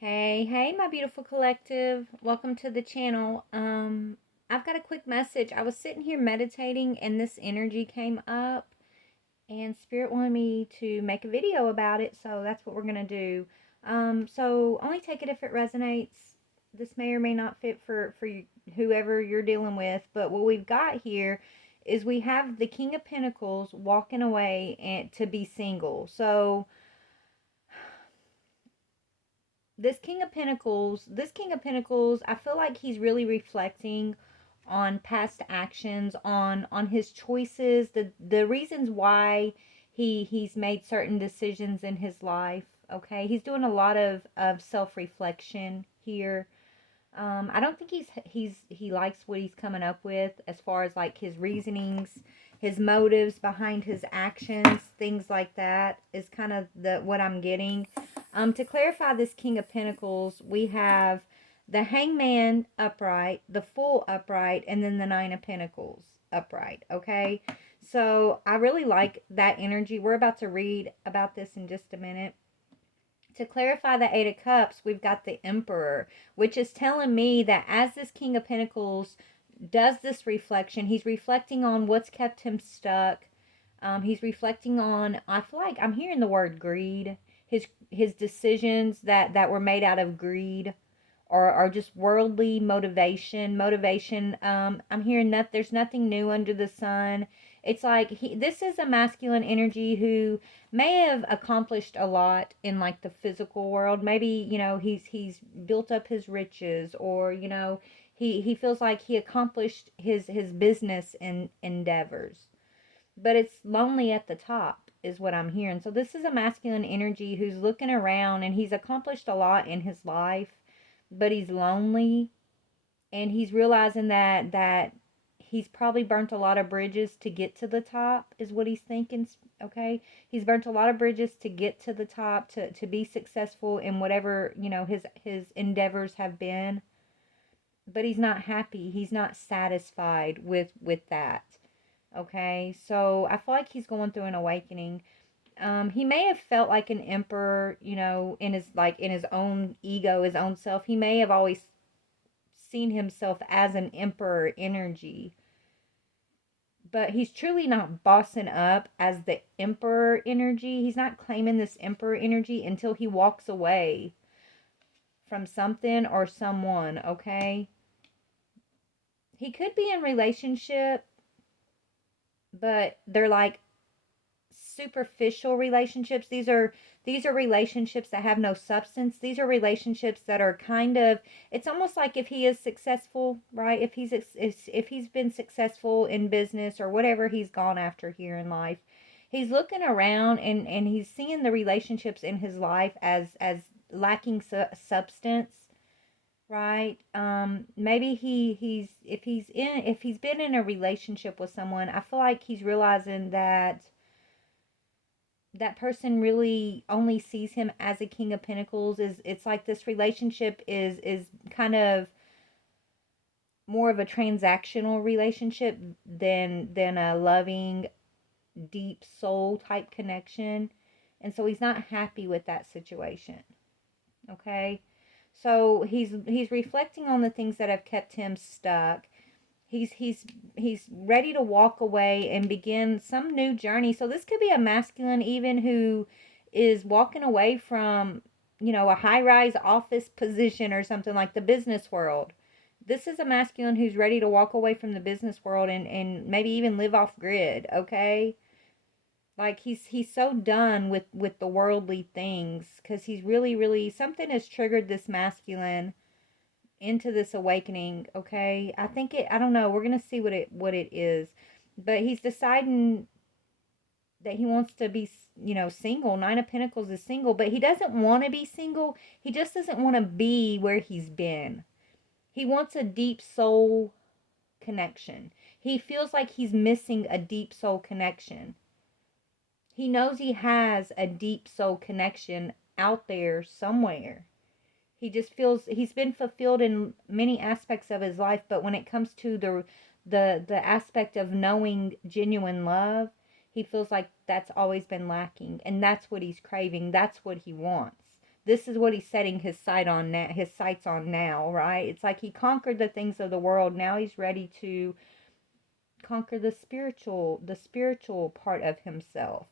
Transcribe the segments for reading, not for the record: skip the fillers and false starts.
Hey, my beautiful collective. Welcome to the channel. I've got a quick message. I was sitting here meditating and this energy came up and Spirit wanted me to make a video about it, so that's what we're going to do. So only take it if it resonates. This may or may not fit for you, whoever you're dealing with, but what we've got here is we have the King of Pentacles walking away and to be single. So this King of Pentacles, I feel like he's really reflecting on past actions, on his choices, the reasons why he's made certain decisions in his life. Okay, he's doing a lot of self-reflection here. I don't think he likes what he's coming up with as far as like his reasonings, his motives behind his actions, things like that is kind of the what I'm getting. To clarify this King of Pentacles, we have the Hangman upright, the Fool upright, and then the Nine of Pentacles upright. Okay, so I really like that energy. We're about to read about this in just a minute. To clarify the Eight of Cups, we've got the Emperor, which is telling me that as this King of Pentacles does this reflection, he's reflecting on what's kept him stuck. He's reflecting on, I feel like I'm hearing the word greed. His decisions that were made out of greed or just worldly motivation. I'm hearing that there's nothing new under the sun. It's like this is a masculine energy who may have accomplished a lot in like the physical world. Maybe, he's built up his riches, or he feels like he accomplished his business endeavors, but it's lonely at the top is what I'm hearing. So this is a masculine energy who's looking around and he's accomplished a lot in his life, but he's lonely, and he's realizing that he's probably burnt a lot of bridges to get to the top is what he's thinking. Okay, he's burnt a lot of bridges to get to the top, to be successful in whatever his endeavors have been, but he's not happy, he's not satisfied with that. Okay, so I feel like he's going through an awakening. He may have felt like an emperor, in his own ego, his own self. He may have always seen himself as an emperor energy, but he's truly not bossing up as the emperor energy. He's not claiming this emperor energy until he walks away from something or someone. Okay, he could be in relationship, but they're like superficial relationships. These are relationships that have no substance. These are relationships that are kind of, it's almost like if he is successful, right? If he's been successful in business or whatever he's gone after here in life, he's looking around and he's seeing the relationships in his life as lacking substance, right? Maybe if he's been in a relationship with someone, I feel like he's realizing that person really only sees him as a King of Pentacles. Is It's like this relationship is kind of more of a transactional relationship than a loving, deep soul type connection. And so he's not happy with that situation. Okay, so he's reflecting on the things that have kept him stuck. He's ready to walk away and begin some new journey. So this could be a masculine even who is walking away from, a high-rise office position or something like the business world. This is a masculine who's ready to walk away from the business world and maybe even live off grid, okay? Like he's so done with the worldly things, cuz he's really something has triggered this masculine into this awakening. Okay, I don't know, we're gonna see what it is, but he's deciding that he wants to be, single. Nine of Pentacles is single, but he doesn't want to be single. He just doesn't want to be where he's been. He wants a deep soul connection. He feels like he's missing a deep soul connection. He knows he has a deep soul connection out there somewhere. He just feels he's been fulfilled in many aspects of his life, but when it comes to the aspect of knowing genuine love, he feels like that's always been lacking, and that's what he's craving. That's what he wants. this is what he's setting his sights on now, right? It's like he conquered the things of the world. Now he's ready to conquer the spiritual part of himself.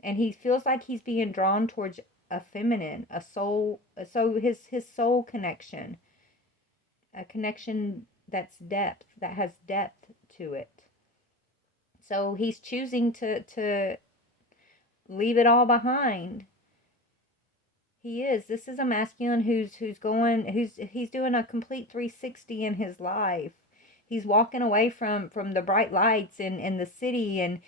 And he feels like he's being drawn towards a feminine, a soul, so his soul connection, a connection that has depth to it. So he's choosing to leave it all behind. He is. This is a masculine he's doing a complete 360 in his life. He's walking away from the bright lights in the city and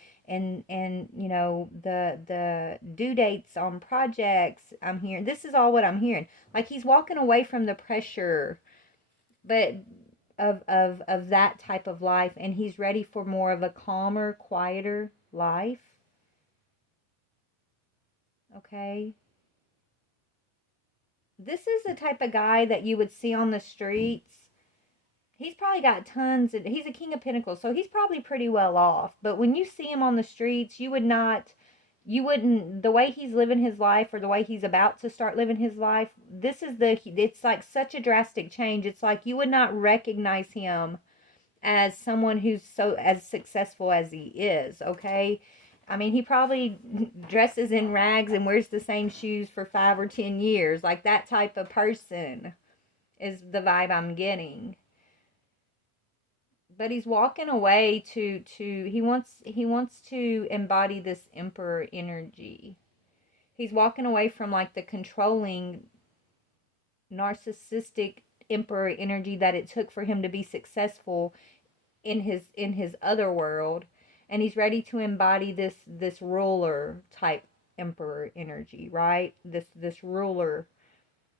the due dates on projects. I'm hearing this is all what I'm hearing. Like he's walking away from the pressure, but of that type of life, and he's ready for more of a calmer, quieter life. Okay. This is the type of guy that you would see on the streets. He's probably got tons of, he's a king of pentacles, so he's probably pretty well off. But when you see him on the streets, you wouldn't, the way he's living his life or the way he's about to start living his life, it's like such a drastic change. It's like you would not recognize him as someone who's so as successful as he is, okay? I mean, he probably dresses in rags and wears the same shoes for 5 or 10 years. Like that type of person is the vibe I'm getting. But he's walking away he wants to embody this emperor energy. He's walking away from like the controlling narcissistic emperor energy that it took for him to be successful in his other world, and he's ready to embody this ruler type emperor energy, right? This ruler,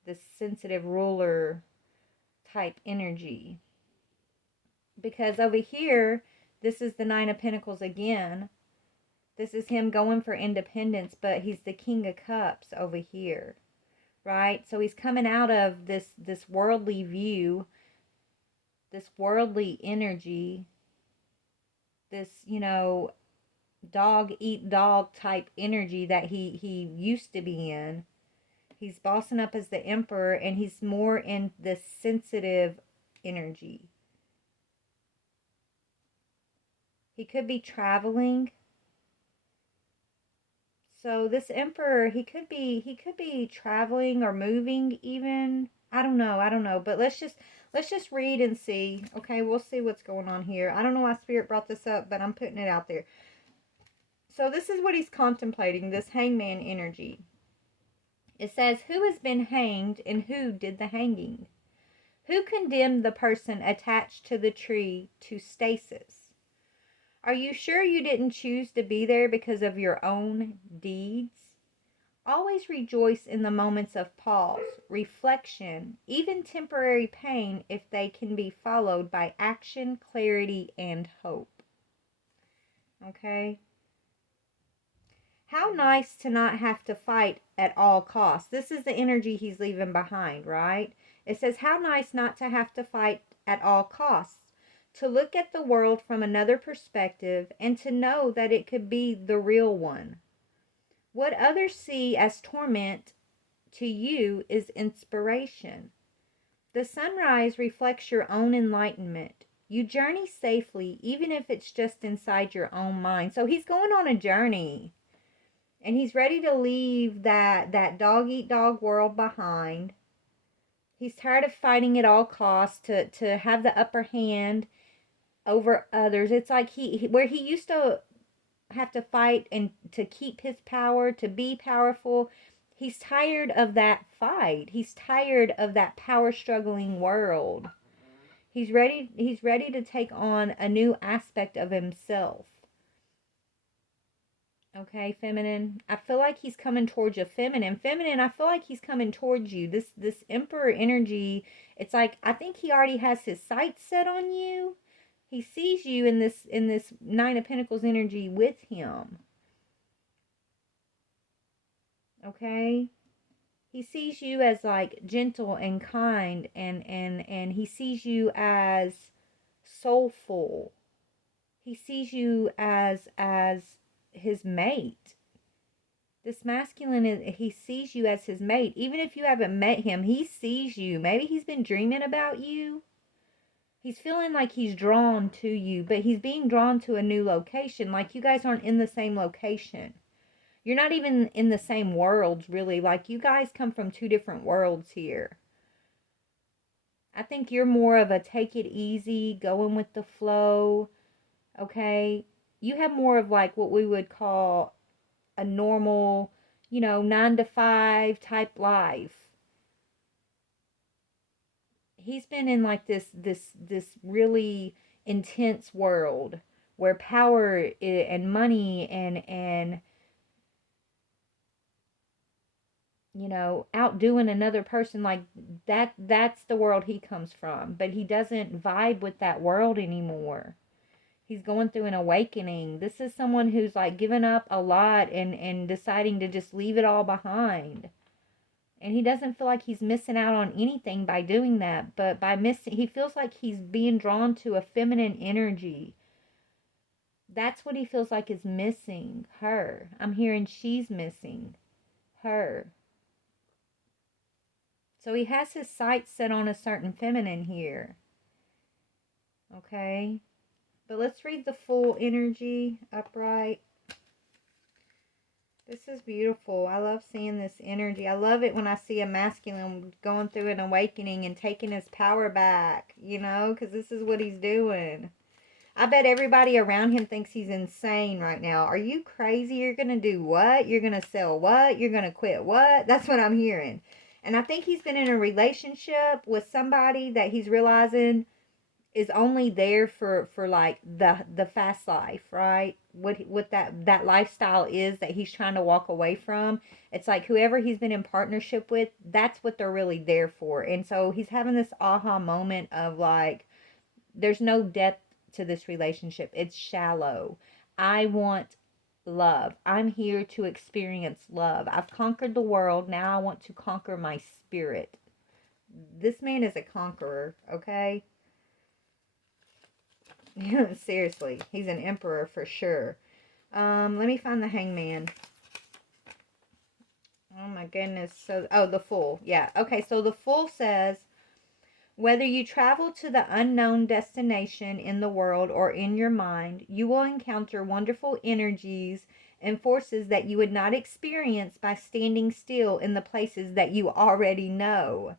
this sensitive ruler type energy. Because over here, this is the Nine of Pentacles again. This is him going for independence, but he's the King of Cups over here, right? So he's coming out of this worldly view, this worldly energy, this, dog eat dog type energy that he used to be in. He's bossing up as the emperor, and he's more in this sensitive energy. He could be traveling. So this emperor, he could be traveling or moving even. I don't know. But let's just read and see. Okay, we'll see what's going on here. I don't know why Spirit brought this up, but I'm putting it out there. So this is what he's contemplating, this hangman energy. It says, who has been hanged and who did the hanging? Who condemned the person attached to the tree to stasis? Are you sure you didn't choose to be there because of your own deeds? Always rejoice in the moments of pause, reflection, even temporary pain if they can be followed by action, clarity, and hope. Okay? How nice to not have to fight at all costs. This is the energy he's leaving behind, right? It says, how nice not to have to fight at all costs. To look at the world from another perspective and to know that it could be the real one. What others see as torment to you is inspiration. The sunrise reflects your own enlightenment. You journey safely, even if it's just inside your own mind. So he's going on a journey. And he's ready to leave that dog-eat-dog world behind. He's tired of fighting at all costs to have the upper hand over others. It's like where he used to have to fight and to keep his power, to be powerful. He's tired of that fight. He's tired of that power struggling world. He's ready to take on a new aspect of himself. Okay, feminine. I feel like he's coming towards you. Feminine, I feel like he's coming towards you. This emperor energy, it's like I think he already has his sights set on you. He sees you in this Nine of Pentacles energy with him. Okay? He sees you as like gentle and kind, and he sees you as soulful. He sees you as his mate. This masculine is, he sees you as his mate. Even if you haven't met him, he sees you. Maybe he's been dreaming about you. He's feeling like he's drawn to you, but he's being drawn to a new location. Like you guys aren't in the same location. You're not even in the same worlds, really. Like you guys come from two different worlds here. I think you're more of a take it easy, going with the flow, okay? You have more of like what we would call a normal, 9 to 5 type life. He's been in like this really intense world where power and money and outdoing another person, like that's the world he comes from, but he doesn't vibe with that world anymore. He's going through an awakening. This is someone who's like given up a lot and deciding to just leave it all behind. And he doesn't feel like he's missing out on anything by doing that, but by missing, he feels like he's being drawn to a feminine energy. That's what he feels like is missing. Her. I'm hearing she's missing her. So he has his sights set on a certain feminine here. Okay? But let's read the full energy upright. This is beautiful. I love seeing this energy. I love it when I see a masculine going through an awakening and taking his power back, because this is what he's doing. I bet everybody around him thinks he's insane right now. Are you crazy? You're going to do what? You're going to sell what? You're going to quit what? That's what I'm hearing. And I think he's been in a relationship with somebody that he's realizing is only there for like the fast life, right? What that lifestyle is that he's trying to walk away from. It's like whoever he's been in partnership with, that's what they're really there for. And so he's having this aha moment of like, there's no depth to this relationship. It's shallow. I want love. I'm here to experience love. I've conquered the world. Now I want to conquer my spirit. This man is a conqueror, okay? Seriously, he's an emperor for sure. Let me find the hangman. Oh my goodness. The Fool. Yeah. Okay, so the Fool says, whether you travel to the unknown destination in the world or in your mind, you will encounter wonderful energies and forces that you would not experience by standing still in the places that you already know.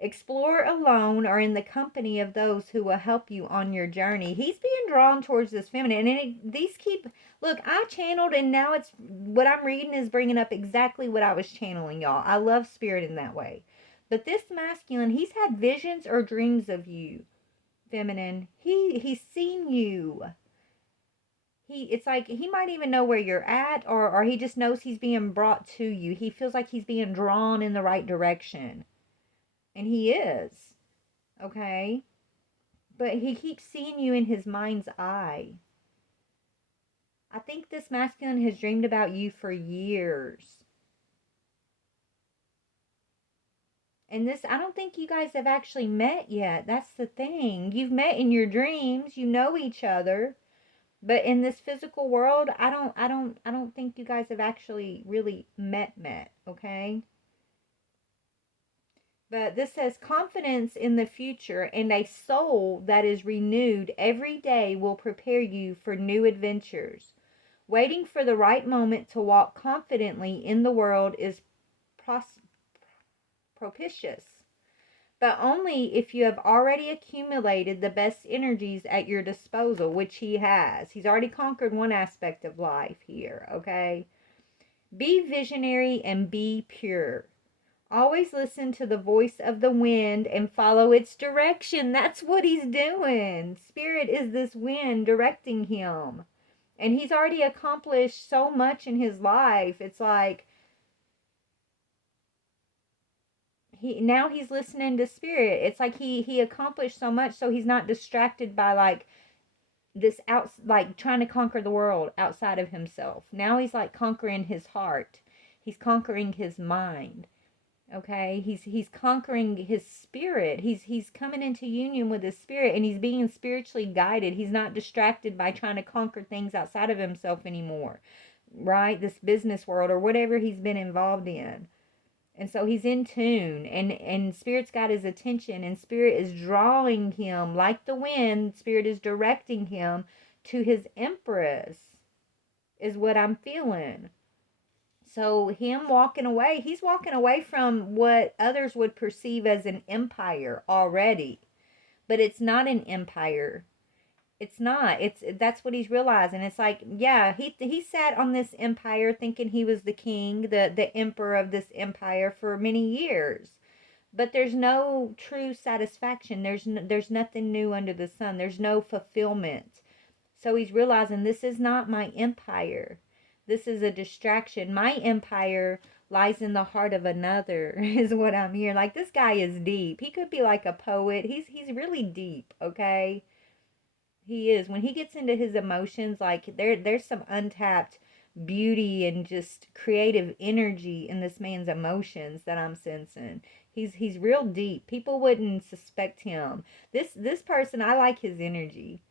Explore alone or in the company of those who will help you on your journey. He's being drawn towards this feminine. And look, I channeled, and now it's what I'm reading is bringing up exactly what I was channeling, y'all. I love spirit in that way. But this masculine, he's had visions or dreams of you, feminine. He's seen you. It's like he might even know where you're at, or he just knows he's being brought to you. He feels like he's being drawn in the right direction. And he is. Okay? But he keeps seeing you in his mind's eye. I think this masculine has dreamed about you for years. And I don't think you guys have actually met yet. That's the thing. You've met in your dreams. You know each other. But in this physical world, I don't think you guys have actually really met, okay? But this says confidence in the future and a soul that is renewed every day will prepare you for new adventures. Waiting for the right moment to walk confidently in the world is propitious, but only if you have already accumulated the best energies at your disposal, which he has. He's already conquered one aspect of life here, okay? Be visionary and be pure. Always listen to the voice of the wind and follow its direction. That's what he's doing. Spirit is this wind directing him. And he's already accomplished so much in his life. It's like now he's listening to spirit. It's like he accomplished so much, so he's not distracted by like like trying to conquer the world outside of himself. Now he's like conquering his heart. He's conquering his mind. Okay, he's conquering his spirit. He's coming into union with his spirit, and he's being spiritually guided. He's not distracted by trying to conquer things outside of himself anymore. right? This business world or whatever he's been involved in. And so he's in tune, and Spirit's got his attention, and Spirit is drawing him like the wind. Spirit is directing him to his Empress, is what I'm feeling. So him walking away, he's walking away from what others would perceive as an empire already. But it's not an empire. It's not. It's That's what he's realizing. It's like, yeah, he sat on this empire thinking he was the king, the emperor of this empire for many years. But there's no true satisfaction. There's nothing new under the sun. There's no fulfillment. So he's realizing this is not my empire. This is a distraction. My empire lies in the heart of another, is what I'm hearing. Like, this guy is deep. He could be like a poet. He's really deep, okay? He is. When he gets into his emotions, like there's some untapped beauty and just creative energy in this man's emotions that I'm sensing. He's real deep. People wouldn't suspect him. This person, I like his energy.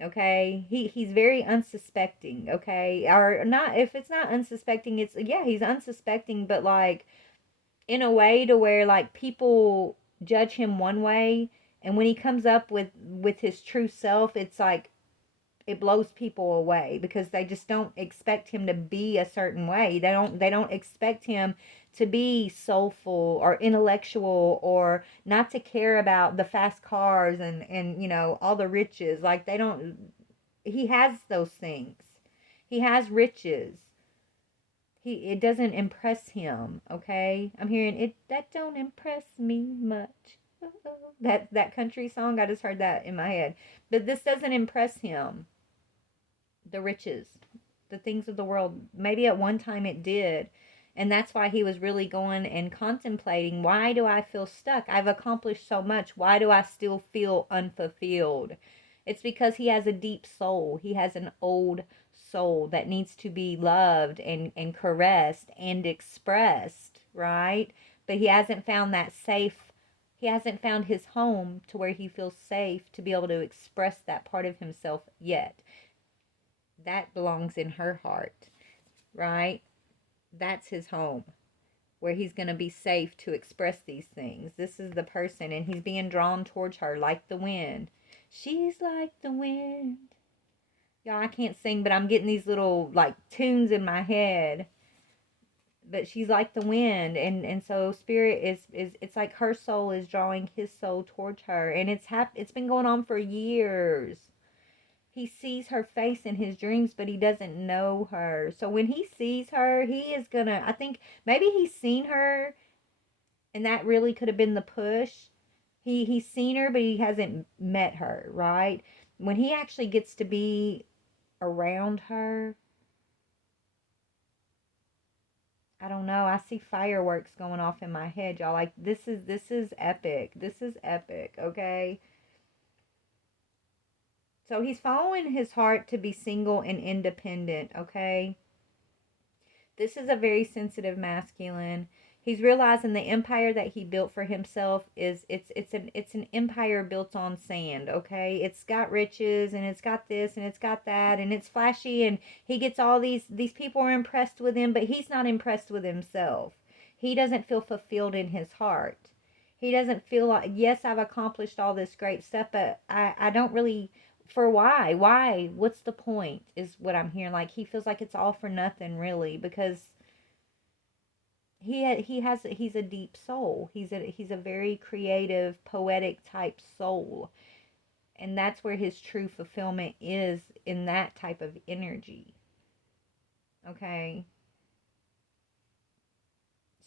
Okay? He's very unsuspecting, okay? Or not, if it's not unsuspecting, it's, yeah, he's unsuspecting, but like in a way to where like people judge him one way, and when he comes up with his true self, it's like it blows people away because they just don't expect him to be a certain way. They don't expect him to be soulful or intellectual or not to care about the fast cars and all the riches. Like, they don't, he has those things. He has riches. It doesn't impress him, okay? I'm hearing it, that don't impress me much. That country song, I just heard that in my head. But this doesn't impress him. The riches, the things of the world. Maybe at one time it did. And that's why he was really going and contemplating, why do I feel stuck? I've accomplished so much. Why do I still feel unfulfilled? It's because he has a deep soul. He has an old soul that needs to be loved and caressed and expressed, right? But he hasn't found that safe, he hasn't found his home to where he feels safe to be able to express that part of himself yet. That belongs in her heart, right? That's his home where he's going to be safe to express these things. This is the person, and he's being drawn towards her like the wind. She's like the wind. Y'all, I can't sing, but I'm getting these little like tunes in my head. But she's like the wind, and so Spirit is it's like her soul is drawing his soul towards her, and it's been going on for years. He sees her face in his dreams, but he doesn't know her. So when he sees her, he is gonna, I think maybe he's seen her, and that really could have been the push. He's seen her, but he hasn't met her, right? When he actually gets to be around her, I don't know. I see fireworks going off in my head, y'all. Like, this is epic. This is epic, okay? So he's following his heart to be single and independent, okay? This is a very sensitive masculine. He's realizing the empire that he built for himself is it's an empire built on sand, okay? It's got riches and it's got this and it's got that and it's flashy, and he gets all these people are impressed with him, but he's not impressed with himself. He doesn't feel fulfilled in his heart. He doesn't feel like, yes, I've accomplished all this great stuff, but I don't really, for why? Why? What's the point? Is what I'm hearing. Like, he feels like it's all for nothing, really, because he's a deep soul. He's a very creative, poetic type soul, and that's where his true fulfillment is, in that type of energy. Okay.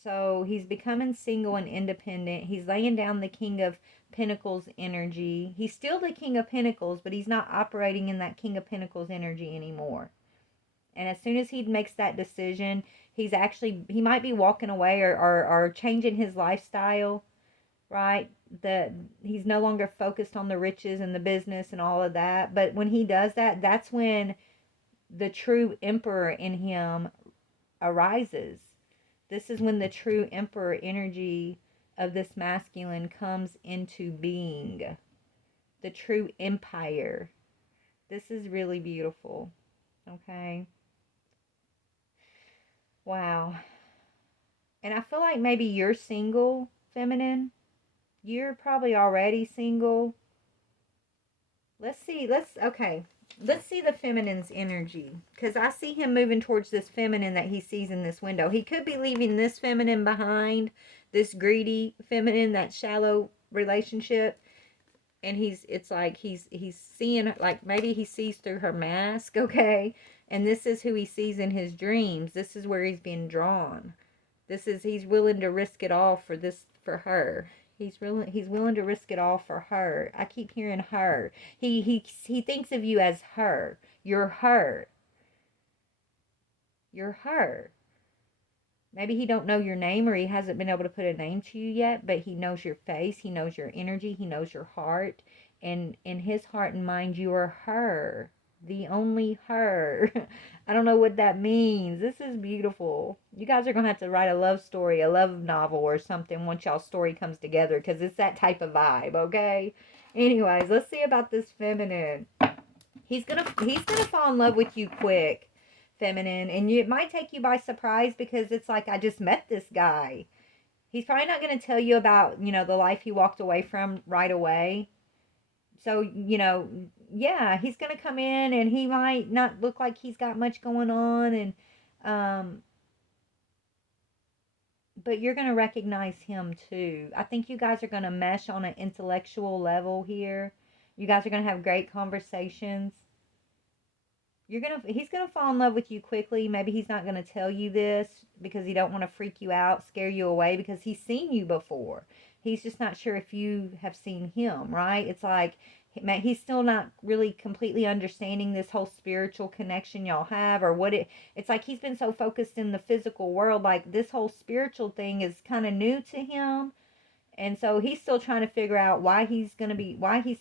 So he's becoming single and independent. He's laying down the King of Pentacles energy. He's still the King of Pentacles, but he's not operating in that King of Pentacles energy anymore. And as soon as he makes that decision, he might be walking away or changing his lifestyle, right? He's no longer focused on the riches and the business and all of that. But when he does that, that's when the true emperor in him arises. This is when the true emperor energy of this masculine comes into being. The true empire. This is really beautiful. Okay. Wow. And I feel like maybe you're single, feminine. You're probably already single. Okay. Let's see the feminine's energy. Because I see him moving towards this feminine that he sees in this window. He could be leaving this feminine behind, this greedy feminine, that shallow relationship. And it's like he's seeing, like, maybe he sees through her mask, okay? And this is who he sees in his dreams. This is where he's being drawn. He's willing to risk it all for her. He's willing to risk it all for her. I keep hearing her. He thinks of you as her. You're her. You're her. Maybe he don't know your name, or he hasn't been able to put a name to you yet, but he knows your face, he knows your energy, he knows your heart, and in his heart and mind you are her. The only her. I don't know what that means. This is beautiful. You guys are going to have to write a love story, a love novel or something once y'all's story comes together, because it's that type of vibe, okay? Anyways, let's see about this feminine. He's gonna fall in love with you quick, feminine, and it might take you by surprise, because it's like, I just met this guy. He's probably not gonna tell you about, the life he walked away from right away. So, yeah, he's gonna come in and he might not look like he's got much going on, and um but you're gonna recognize him too. I think you guys are gonna mesh on an intellectual level here. You guys are gonna have great conversations. He's gonna fall in love with you quickly. Maybe he's not gonna tell you this because he don't want to freak you out, scare you away, because he's seen you before. He's just not sure if you have seen him, right? It's like, he's still not really completely understanding this whole spiritual connection y'all have, or it's like he's been so focused in the physical world, like this whole spiritual thing is kind of new to him. And so he's still trying to figure out why he's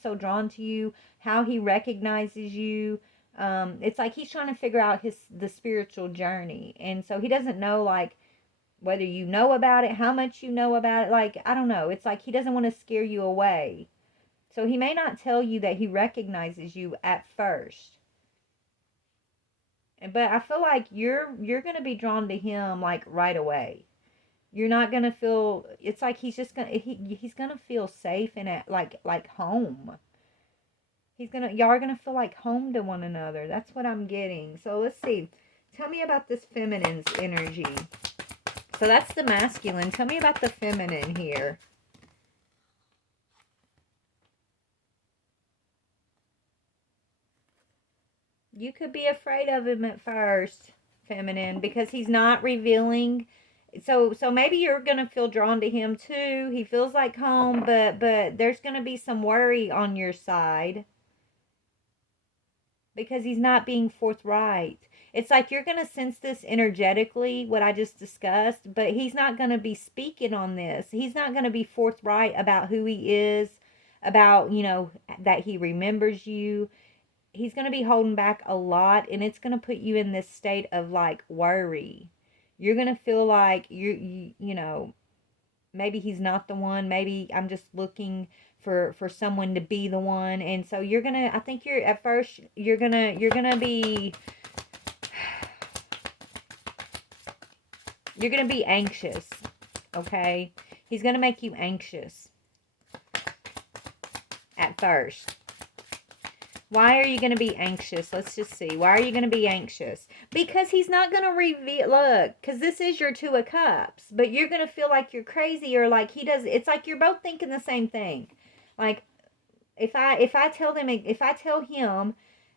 so drawn to you, how he recognizes you. It's like he's trying to figure out the spiritual journey. And so he doesn't know, like, whether you know about it, how much you know about it. Like, I don't know. It's like he doesn't want to scare you away. So he may not tell you that he recognizes you at first. But I feel like you're going to be drawn to him, like, right away. You're not gonna feel. It's like he's gonna feel safe and at, like home. Y'all are gonna feel like home to one another. That's what I'm getting. So let's see. Tell me about this feminine's energy. So that's the masculine. Tell me about the feminine here. You could be afraid of him at first, feminine, because he's not revealing. So maybe you're gonna feel drawn to him too. He feels like home, but there's gonna be some worry on your side because he's not being forthright. It's like you're going to sense this energetically, what I just discussed, but he's not going to be speaking on this. He's not going to be forthright about who he is, about, that he remembers you. He's going to be holding back a lot, and it's going to put you in this state of, like, worry. You're going to feel like maybe he's not the one. Maybe I'm just looking for someone to be the one. And so I think at first you're gonna be anxious. Okay, he's gonna make you anxious at first. Why are you going to be anxious? Let's just see. Why are you going to be anxious? Because he's not going to reveal. Look, because this is your Two of Cups. But you're going to feel like you're crazy, or like he does. It's like you're both thinking the same thing. Like, if I tell him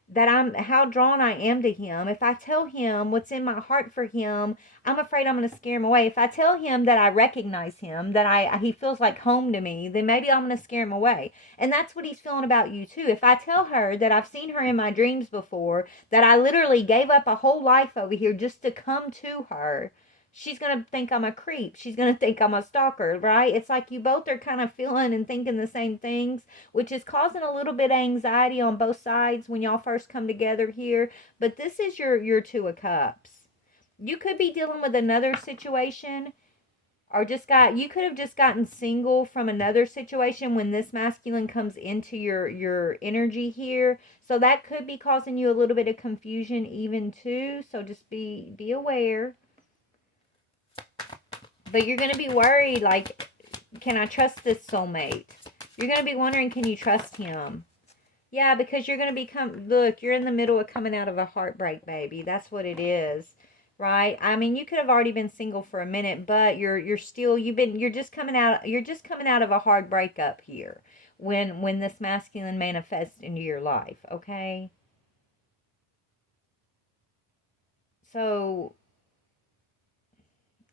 that how drawn I am to him, if I tell him what's in my heart for him, I'm afraid I'm going to scare him away. If I tell him that I recognize him, that he feels like home to me, then maybe I'm going to scare him away. And that's what he's feeling about you too. If I tell her that I've seen her in my dreams before, that I literally gave up a whole life over here just to come to her, she's going to think I'm a creep. She's going to think I'm a stalker, right? It's like you both are kind of feeling and thinking the same things, which is causing a little bit of anxiety on both sides when y'all first come together here. But this is your Two of Cups. You could be dealing with another situation, or you could have just gotten single from another situation when this masculine comes into your energy here. So that could be causing you a little bit of confusion even too. So just be aware. But you're going to be worried, like, can I trust this soulmate? You're going to be wondering, can you trust him? Yeah, because you're going to become, look, you're in the middle of coming out of a heartbreak, baby. That's what it is. Right? I mean, you could have already been single for a minute, but you're still you're just coming out of a hard breakup here when this masculine manifests into your life, okay? So,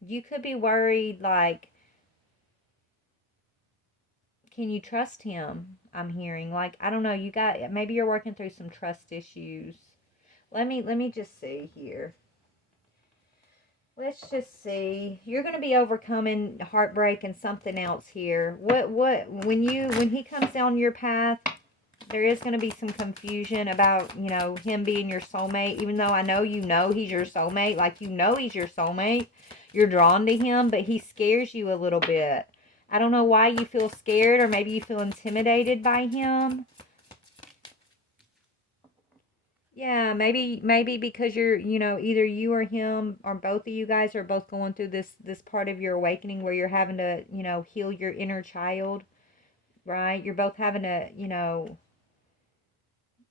you could be worried like, can you trust him? I'm hearing like, I don't know, you got, maybe you're working through some trust issues. Let me just see here. Let's just see. You're going to be overcoming heartbreak and something else here. When he comes down your path, there is going to be some confusion about, him being your soulmate, even though I know he's your soulmate, like he's your soulmate. You're drawn to him, but he scares you a little bit. I don't know why you feel scared, or maybe you feel intimidated by him. Yeah, maybe because you're, either you or him or both of you guys are both going through this part of your awakening where you're having to, heal your inner child, right? You're both having to,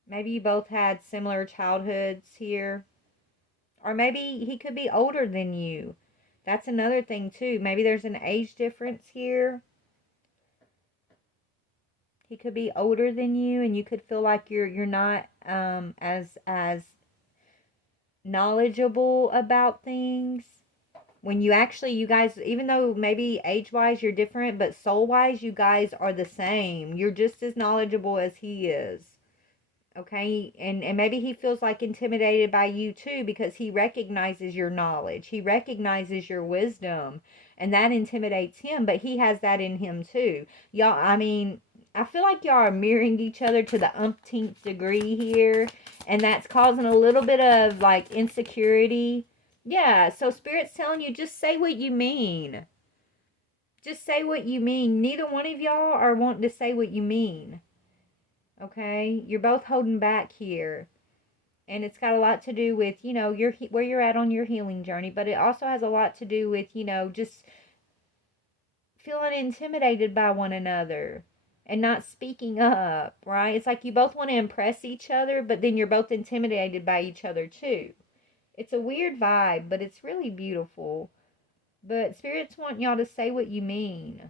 maybe you both had similar childhoods here. Or maybe he could be older than you. That's another thing too. Maybe there's an age difference here. He could be older than you, and you could feel like you're not as knowledgeable about things. When you guys, even though maybe age wise you're different, but soul wise you guys are the same. You're just as knowledgeable as he is. Okay, and maybe he feels like intimidated by you too, because he recognizes your knowledge, he recognizes your wisdom, and that intimidates him, but he has that in him too. Y'all, I mean, I feel like y'all are mirroring each other to the umpteenth degree here, and that's causing a little bit of like insecurity. Yeah, so spirit's telling you, just say what you mean. Just say what you mean. Neither one of y'all are wanting to say what you mean. Okay, you're both holding back here, and it's got a lot to do with, your where you're at on your healing journey, but it also has a lot to do with, just feeling intimidated by one another and not speaking up, right? It's like you both want to impress each other, but then you're both intimidated by each other too. It's a weird vibe, but it's really beautiful. But spirits want y'all to say what you mean,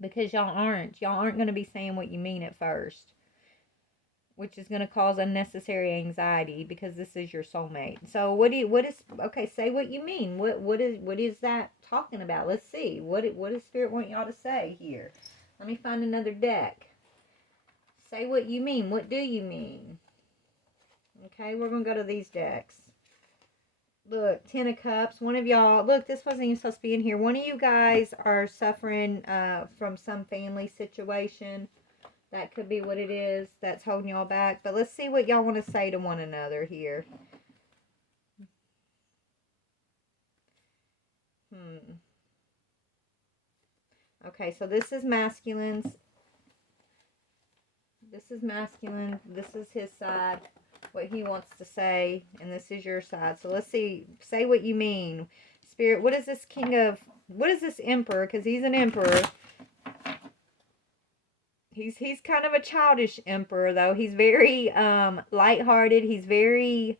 because y'all aren't going to be saying what you mean at first, which is going to cause unnecessary anxiety, because this is your soulmate. So what is, okay, say what you mean. What is that talking about? Let's see. What does spirit want y'all to say here? Let me find another deck. Say what you mean. What do you mean? Okay, we're going to go to these decks. Look, Ten of Cups. One of y'all, look, this wasn't even supposed to be in here. One of you guys are suffering from some family situation. That could be what it is that's holding y'all back. But let's see what y'all want to say to one another here. Okay, so this is masculine's. This is masculine. This is his side, what he wants to say. And this is your side. So let's see. Say what you mean. Spirit, what is this what is this emperor? Because he's an emperor. He's kind of a childish emperor, though. He's very lighthearted. He's very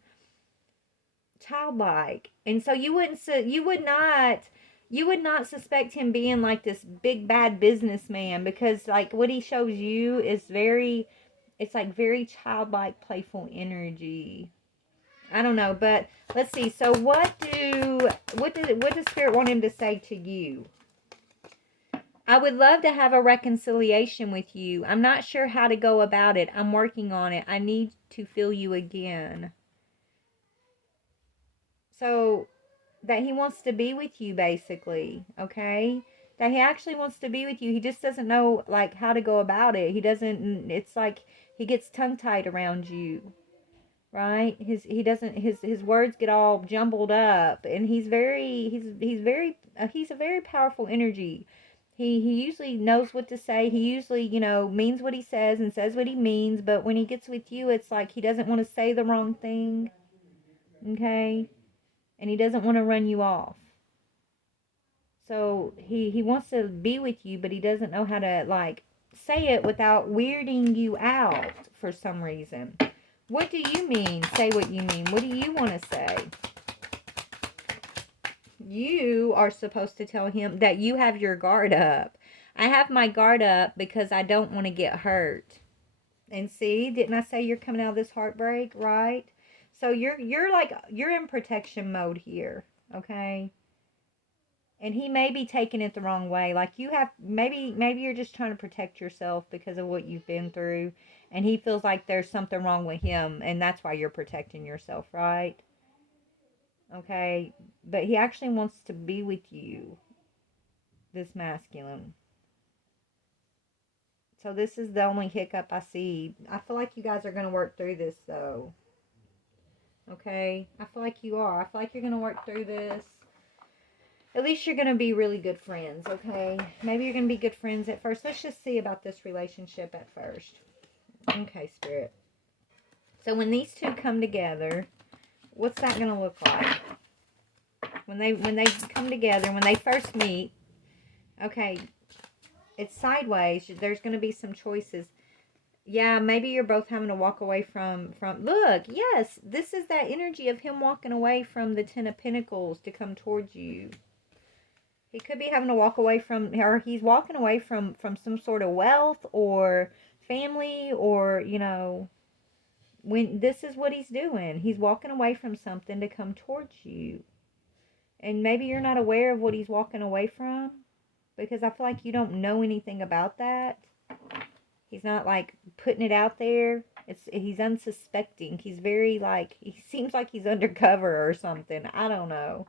childlike, and so you would not suspect him being like this big bad businessman, because like what he shows you is it's like very childlike, playful energy. I don't know, but let's see. So what does spirit want him to say to you? I would love to have a reconciliation with you. I'm not sure how to go about it. I'm working on it. I need to feel you again. So that he wants to be with you, basically, okay? That he actually wants to be with you. He just doesn't know like how to go about it. He doesn't, it's like he gets tongue tied around you, right? He doesn't, his words get all jumbled up, and he's a very powerful energy. He usually knows what to say. He usually, means what he says and says what he means, but when he gets with you, it's like he doesn't want to say the wrong thing, okay? And he doesn't want to run you off. So he wants to be with you, but he doesn't know how to like say it without weirding you out for some reason. What do you mean? Say what you mean. What do you want to say? You are supposed to tell him that you have your guard up. I have my guard up because I don't want to get hurt. And see, didn't I say you're coming out of this heartbreak, right? So you're like you're in protection mode here, okay? And he may be taking it the wrong way. Like you have maybe you're just trying to protect yourself because of what you've been through, and he feels like there's something wrong with him, and that's why you're protecting yourself, right? Okay, but he actually wants to be with you, this masculine. So this is the only hiccup I see. I feel like you guys are going to work through this though. Okay? I feel like you are. I feel like you're going to work through this. At least you're going to be really good friends, okay? Maybe you're going to be good friends at first. Let's just see about this relationship at first. Okay, Spirit. So when these two come together, what's that going to look like? When they come together, when they first meet, okay, it's sideways. There's going to be some choices. Yeah, maybe you're both having to walk away from look, yes, this is that energy of him walking away from the Ten of Pentacles to come towards you. He could be having to walk away from, or he's walking away from some sort of wealth or family, or, you know, when this is what he's doing. He's walking away from something to come towards you. And maybe you're not aware of what he's walking away from, because I feel like you don't know anything about that. He's not like putting it out there. He's unsuspecting. He's very like, he seems like he's undercover or something. I don't know.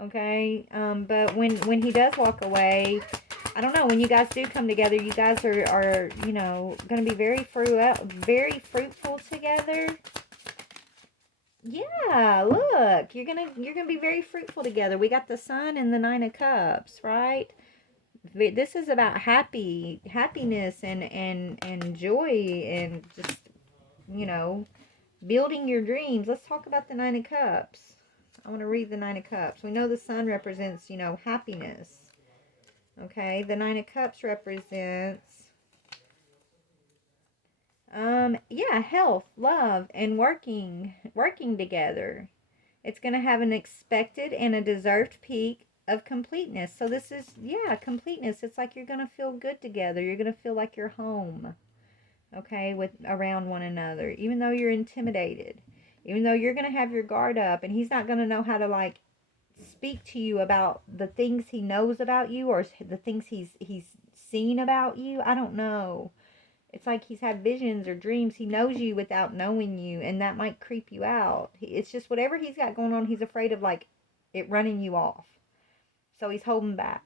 Okay. But when he does walk away, I don't know. When you guys do come together, you guys are you know, going to be very fruitful together. Yeah, look, you're gonna be very fruitful together. We got the Sun and the Nine of Cups, right? This is about happiness and joy and just, you know, building your dreams. Let's talk about the Nine of Cups. I want to read the Nine of Cups. We know the Sun represents, you know, happiness. Okay, the Nine of Cups represents yeah, health, love, and working together. It's going to have an expected and a deserved peak of completeness. So this is, yeah, completeness. It's like you're going to feel good together. You're going to feel like you're home, okay, with around one another, even though you're intimidated, even though you're going to have your guard up, and he's not going to know how to like speak to you about the things he knows about you or the things he's seen about you. I don't know. It's like he's had visions or dreams. He knows you without knowing you, and that might creep you out. It's just whatever he's got going on, he's afraid of like it running you off. So he's holding back.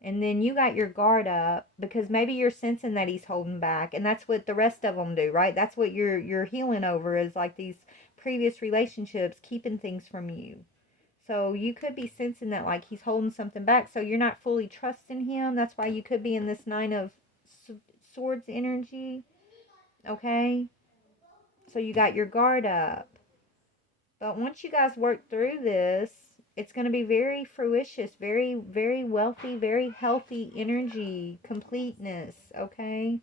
And then you got your guard up because maybe you're sensing that he's holding back, and that's what the rest of them do, right? That's what you're healing over, is like these previous relationships keeping things from you. So you could be sensing that like he's holding something back, so you're not fully trusting him. That's why you could be in this Nine of Swords energy. Okay? So you got your guard up. But once you guys work through this, it's going to be very fruitious, very, very wealthy, very healthy energy, completeness, okay?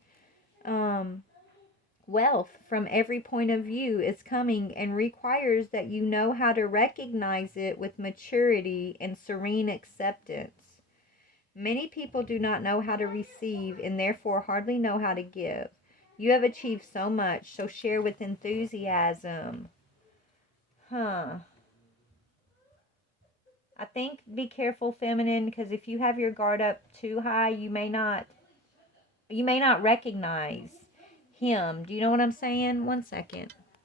Wealth from every point of view is coming and requires that you know how to recognize it with maturity and serene acceptance. Many people do not know how to receive and therefore hardly know how to give. You have achieved so much, so share with enthusiasm. Huh. I think be careful, feminine, because if you have your guard up too high, you may not recognize him. Do you know what I'm saying? One second.